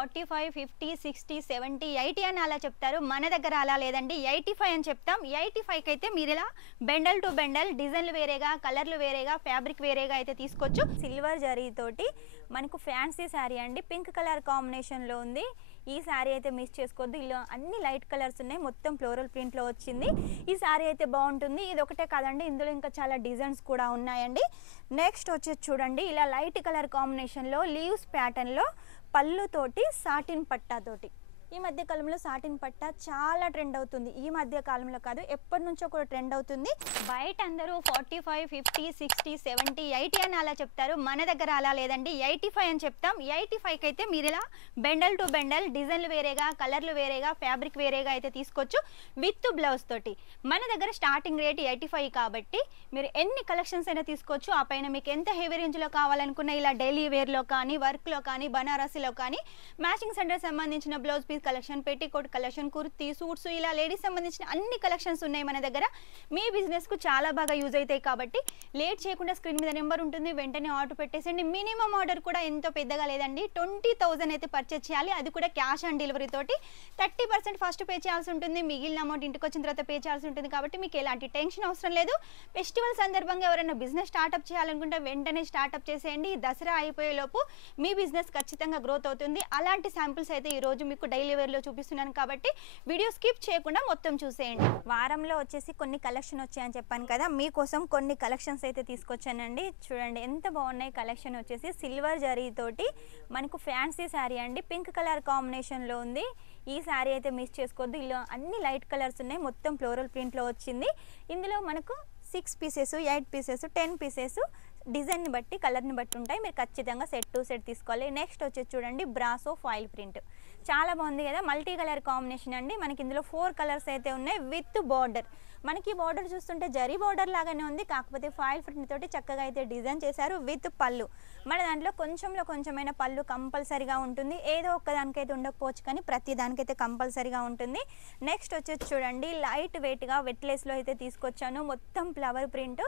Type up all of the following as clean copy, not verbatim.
45, 50, 60, 70, 80 అని అలా చెప్తారు. మన దగ్గర అలా లేదండి, 85 అని చెప్తాం. 85కి అయితే మీరు ఇలా బెండల్ టు బెండల్ డిజైన్లు వేరేగా, కలర్లు వేరేగా, ఫ్యాబ్రిక్ వేరేగా అయితే తీసుకోవచ్చు. సిల్వర్ జరీతోటి మనకు ఫ్యాన్సీ శారీ అండి, పింక్ కలర్ కాంబినేషన్లో ఉంది. ఈ శారీ అయితే మిస్ చేసుకోవద్దు. ఇలా అన్ని లైట్ కలర్స్ ఉన్నాయి, మొత్తం ఫ్లోరల్ ప్రింట్లో వచ్చింది. ఈ శారీ అయితే బాగుంటుంది. ఇది ఒకటే కాదండి, ఇందులో ఇంకా చాలా డిజైన్స్ కూడా ఉన్నాయండి. నెక్స్ట్ వచ్చేసి చూడండి, ఇలా లైట్ కలర్ కాంబినేషన్లో లీవ్స్ ప్యాటర్న్లో పళ్ళుతోటి సాటిన్ పట్టాతోటి. ఈ మధ్య కాలంలో సాటిన్ పట్టా చాలా ట్రెండ్ అవుతుంది. ఈ మధ్య కాలంలో కాదు, ఎప్పటి నుంచో కూడా ట్రెండ్ అవుతుంది. బయట అందరూ 45, 50, 60, 70, 80 అని అలా చెప్తారు. మన దగ్గర అలా లేదండి, 85 అని చెప్తాం. 85కి అయితే మీరు ఇలా బెండల్ టు బెండల్ డిజైన్లు వేరేగా, కలర్లు వేరేగా, ఫ్యాబ్రిక్ వేరేగా అయితే తీసుకోవచ్చు విత్ బ్లౌజ్ తోటి. మన దగ్గర స్టార్టింగ్ రేట్ 85 కాబట్టి మీరు ఎన్ని కలెక్షన్స్ అయినా తీసుకోవచ్చు. ఆ పైన మీకు ఎంత హెవీ రేంజ్లో కావాలనుకున్న ఇలా డైలీ వేర్లో కానీ, వర్క్లో కానీ, బనారసీలో కానీ, మ్యాచింగ్ సెంటర్ సంబంధించిన blouse piece collection, petticoat collection, kurti, suits, ఇలా లేడీస్ సంబంధించిన అన్ని కలెక్షన్స్ ఉన్నాయి మన దగ్గర. మీ బిజినెస్కు చాలా బాగా యూజ్ అవుతాయి కాబట్టి లేట్ చేయకుండా స్క్రీన్ మీద నెంబర్ ఉంటుంది, వెంటనే ఆర్డర్ పెట్టేసండి. మినిమం ఆర్డర్ కూడా ఎంతో పెద్దగా లేదండి, 20,000 అయితే పర్చేస్ చేయాలి. అది కూడా క్యాష్ ఆన్ డెలివరీ తోటి. 30% ఫస్ట్ పే చేయాల్సి ఉంటుంది, మిగిలిన అమౌంట్ ఇంటికి వచ్చిన తర్వాత పే చేయాల్సి ఉంటుంది. కాబట్టి మీకు ఎలాంటి టెన్షన్ అవసరం లేదు. ఫెస్టివల్ సందర్భంగా ఎవరైనా బిజినెస్ స్టార్ట్అప్ చేయాలనుకుంటే వెంటనే స్టార్ట్అప్ చేసేయండి. దసరా అయిపోయే లోపు మీ బిజినెస్ ఖచ్చితంగా గ్రోత్ అవుతుంది. అలాంటి శాంపిల్స్ అయితే ఈరోజు మీకు డైలీ వేర్లో చూపిస్తున్నాను కాబట్టి వీడియో స్కిప్ చేయకుండా మొత్తం చూసేయండి. వారంలో వచ్చేసి కొన్ని కలెక్షన్ వచ్చాయని చెప్పాను కదా, మీకోసం కొన్ని కలెక్షన్స్ అయితే తీసుకొచ్చానండి. చూడండి ఎంత బాగున్నాయి. కలెక్షన్ వచ్చేసి సిల్వర్ జరీతోటి మనకు ఫ్యాన్సీ శారీ అండి, పింక్ కలర్ కాంబినేషన్లో ఉంది. ఈ శారీ అయితే మిస్ చేసుకోవద్దు. ఇలా అన్ని లైట్ కలర్స్ ఉన్నాయి, మొత్తం ఫ్లోరల్ ప్రింట్లో వచ్చింది. ఇందులో మనకు 6 పీసెస్, 8 పీసెస్, 10 పీసెస్ డిజైన్ని బట్టి, కలర్ని బట్టి ఉంటాయి. మీరు ఖచ్చితంగా సెట్ టు సెట్ తీసుకోవాలి. నెక్స్ట్ వచ్చేసి చూడండి, బ్రాసో ఫాయిల్ ప్రింట్ చాలా బాగుంది కదా, మల్టీ కలర్ కాంబినేషన్ అండి. మనకి ఇందులో 4 కలర్స్ అయితే ఉన్నాయి విత్ బార్డర్. మనకి బార్డర్ చూస్తుంటే జరీ బార్డర్ లాగానే ఉంది, కాకపోతే ఫాయిల్ ప్రింట్ తోటి చక్కగా అయితే డిజైన్ చేశారు విత్ పళ్ళు. మన దాంట్లో కొంచెమైన పళ్ళు కంపల్సరీగా ఉంటుంది. ఏదో ఒక్కదానికైతే ఉండకపోవచ్చు కానీ ప్రతి దానికైతే కంపల్సరీగా ఉంటుంది. నెక్స్ట్ వచ్చేసి చూడండి, లైట్ వెయిట్గా వెట్లెస్లో అయితే తీసుకొచ్చాను, మొత్తం ఫ్లవర్ ప్రింట్.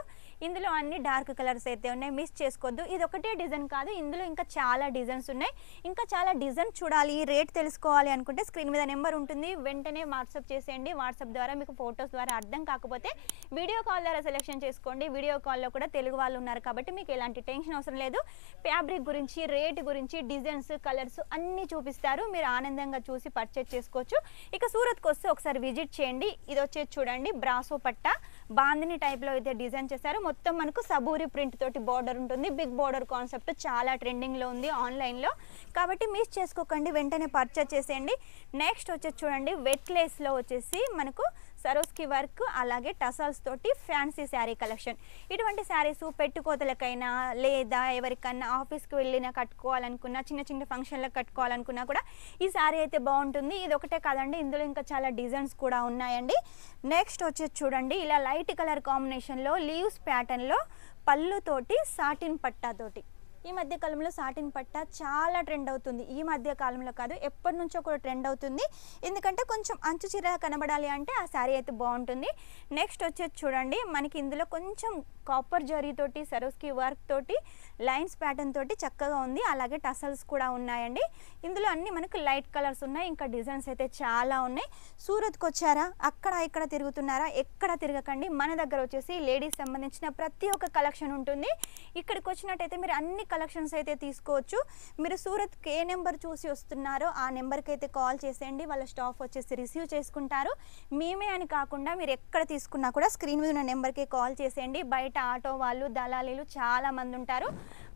ఇందులో అన్ని డార్క్ కలర్స్ అయితే ఉన్నాయి, మిస్ చేసుకోవద్దు. ఇది ఒకటే డిజైన్ కాదు, ఇందులో ఇంకా చాలా డిజైన్స్ ఉన్నాయి. ఇంకా చాలా డిజైన్ చూడాలి, రేట్ తెలుసుకోవాలి అనుకుంటే స్క్రీన్ మీద నెంబర్ ఉంటుంది, వెంటనే వాట్సాప్ చేసేయండి. వాట్సాప్ ద్వారా మీకు ఫొటోస్ ద్వారా అర్థం కాకపోతే వీడియో కాల్ ద్వారా సెలెక్షన్ చేసుకోండి. వీడియో కాల్లో కూడా తెలుగు వాళ్ళు ఉన్నారు కాబట్టి మీకు ఎలాంటి టెన్షన్ అవసరం లేదు. ఫ్యాబ్రిక్ గురించి, రేట్ గురించి, డిజైన్స్, కలర్స్ అన్నీ చూపిస్తారు. మీరు ఆనందంగా చూసి పర్చేజ్ చేసుకోవచ్చు. ఇక సూరత్కి వస్తే ఒకసారి విజిట్ చేయండి. ఇది వచ్చేసి చూడండి, బ్రాసో పట్ట బాందిని టైప్లో అయితే డిజైన్ చేశారు. మొత్తం మనకు సబూరి ప్రింట్ తోటి బార్డర్ ఉంటుంది. బిగ్ బార్డర్ కాన్సెప్ట్ చాలా ట్రెండింగ్లో ఉంది ఆన్లైన్లో, కాబట్టి మిస్ చేసుకోకండి, వెంటనే పర్చేజ్ చేసేయండి. నెక్స్ట్ వచ్చేసి చూడండి, వెట్లెస్లో వచ్చేసి మనకు సరోస్కి వర్క్, అలాగే టసల్స్ తోటి ఫ్యాన్సీ శారీ కలెక్షన్. ఇటువంటి శారీస్ పెట్టుకోతలకైనా లేదా ఎవరికైనా ఆఫీస్కి వెళ్ళినా కట్టుకోవాలనుకున్నా, చిన్న ఫంక్షన్లకు కట్టుకోవాలనుకున్నా కూడా ఈ శారీ అయితే బాగుంటుంది. ఇది ఒకటే కాదండి, ఇందులో ఇంకా చాలా డిజైన్స్ కూడా ఉన్నాయండి. నెక్స్ట్ వచ్చేసి చూడండి, ఇలా లైట్ కలర్ కాంబినేషన్లో లీవ్స్ ప్యాటర్న్లో పళ్ళుతోటి సాటిన్ పట్టాతోటి. ఈ మధ్య కాలంలో సాటిన్ పట్టా చాలా ట్రెండ్ అవుతుంది. ఈ మధ్య కాలంలో కాదు, ఎప్పటి నుంచో కూడా ట్రెండ్ అవుతుంది. ఎందుకంటే కొంచెం అంచు చీర కనబడాలి అంటే ఆ శారీ అయితే బాగుంటుంది. నెక్స్ట్ వచ్చేసి చూడండి, మనకి ఇందులో కొంచెం కాపర్ జరీతోటి, సరోస్కి వర్క్ తోటి, లైన్స్ ప్యాటర్న్ తోటి చక్కగా ఉంది. అలాగే టసల్స్ కూడా ఉన్నాయండి. ఇందులో అన్ని మనకు లైట్ కలర్స్ ఉన్నాయి, ఇంకా డిజైన్స్ అయితే చాలా ఉన్నాయి. సూరత్కి వచ్చారా, అక్కడ ఇక్కడ తిరుగుతున్నారా, ఎక్కడ తిరగకండి. మన దగ్గర వచ్చేసి లేడీస్ సంబంధించిన ప్రతి ఒక్క కలెక్షన్ ఉంటుంది. ఇక్కడికి వచ్చినట్టయితే మీరు అన్ని కలెక్షన్స్ అయితే తీసుకోవచ్చు. మీరు సూరత్కి ఏ నెంబర్ చూసి వస్తున్నారో ఆ నెంబర్కి అయితే కాల్ చేసేయండి, వాళ్ళ స్టాఫ్ వచ్చేసి రిసీవ్ చేసుకుంటారు. మేమే అని కాకుండా మీరు ఎక్కడ తీసుకున్నా కూడా స్క్రీన్ మీద ఉన్న నెంబర్కి కాల్ చేసేయండి. బయట ఆటో వాళ్ళు, దళాలీలు చాలా మంది ఉంటారు,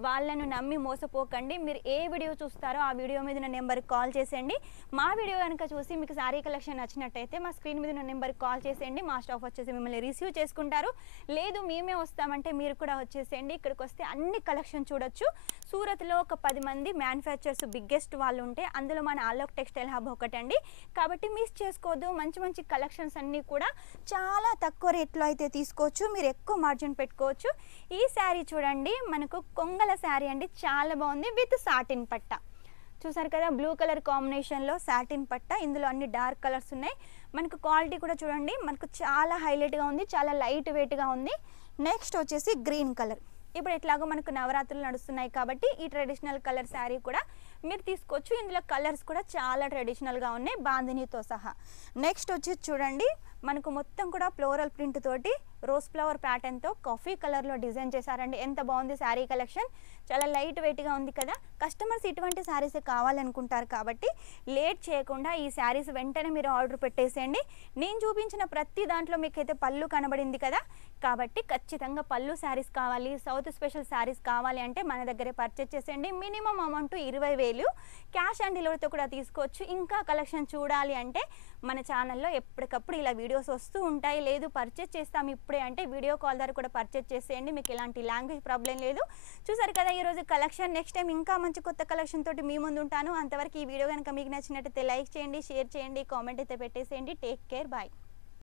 వాళ్ళను నమ్మి మోసపోకండి. మీరు ఏ వీడియో చూస్తారో ఆ వీడియో మీద ఉన్న నెంబర్కి కాల్ చేసేయండి. మా వీడియో కనుక చూసి మీకు శారీ కలెక్షన్ నచ్చినట్టయితే మా స్క్రీన్ మీద ఉన్న నెంబర్కి కాల్ చేసేయండి, మా స్టాఫ్ వచ్చేసి మిమ్మల్ని రిసీవ్ చేసుకుంటారు. లేదు మేమే వస్తామంటే మీరు కూడా వచ్చేసేయండి. ఇక్కడికి వస్తే అన్ని కలెక్షన్ చూడొచ్చు. సూరత్లో ఒక 10 మంది మ్యానుఫ్యాక్చర్స్ బిగ్గెస్ట్ వాళ్ళు ఉంటే అందులో మన ఆలోక్ టెక్స్టైల్ హబ్ ఒకటండి. కాబట్టి మిస్ చేసుకోవద్దు. మంచి కలెక్షన్స్ అన్నీ కూడా చాలా తక్కువ రేట్లో అయితే తీసుకోవచ్చు, మీరు ఎక్కువ మార్జిన్ పెట్టుకోవచ్చు. ఈ శారీ చూడండి, మనకు కొంగల శారీ అండి, చాలా బాగుంది విత్ సాటిన్ పట్ట. చూసారు కదా, బ్లూ కలర్ కాంబినేషన్లో సాటిన్ పట్ట. ఇందులో అన్ని డార్క్ కలర్స్ ఉన్నాయి. మనకు క్వాలిటీ కూడా చూడండి, మనకు చాలా హైలైట్గా ఉంది, చాలా లైట్ వెయిట్గా ఉంది. నెక్స్ట్ వచ్చేసి గ్రీన్ కలర్. ఇప్పుడు ఎట్లాగో మనకు నవరాత్రులు నడుస్తున్నాయి కాబట్టి ఈ ట్రెడిషనల్ కలర్ శారీ కూడా మీరు తీసుకోవచ్చు. ఇందులో కలర్స్ కూడా చాలా ట్రెడిషనల్గా ఉన్నాయి బాందినీతో సహా. నెక్స్ట్ వచ్చి చూడండి, మనకు మొత్తం కూడా ఫ్లోరల్ ప్రింట్ తోటి రోజ్ ఫ్లవర్ ప్యాటర్న్తో కాఫీ కలర్లో డిజైన్ చేశారండి. ఎంత బాగుంది శారీ కలెక్షన్, చాలా లైట్ వెయిట్గా ఉంది కదా. కస్టమర్స్ ఇటువంటి శారీస్ కావాలనుకుంటారు కాబట్టి లేట్ చేయకుండా ఈ శారీస్ వెంటనే మీరు ఆర్డర్ పెట్టేసేయండి. నేను చూపించిన ప్రతి దాంట్లో మీకైతే పళ్ళు కనబడింది కదా, కాబట్టి ఖచ్చితంగా పళ్ళు శారీస్ కావాలి, సౌత్ స్పెషల్ శారీస్ కావాలి అంటే మన దగ్గరే పర్చేస్ చేసేయండి. మినిమం అమౌంట్ 20,000, క్యాష్ ఆన్ డెలివరీతో కూడా తీసుకోవచ్చు. ఇంకా కలెక్షన్ చూడాలి అంటే మన ఛానల్లో ఎప్పటికప్పుడు ఇలా వీడియోస్ వస్తూ ఉంటాయి. లేదు పర్చేస్ చేస్తాం ఇప్పుడే అంటే వీడియో కాల్ ద్వారా కూడా పర్చేస్ చేసేయండి. మీకు ఎలాంటి లాంగ్వేజ్ ప్రాబ్లం లేదు. చూసారు కదా ఈరోజు కలెక్షన్. నెక్స్ట్ టైం ఇంకా మంచి కొత్త కలెక్షన్ తోటి మీ ముందు ఉంటాను. అంతవరకు ఈ వీడియో కనుక మీకు నచ్చినట్టయితే లైక్ చేయండి, షేర్ చేయండి, కామెంట్ అయితే పెట్టేసేయండి. Take care, bye.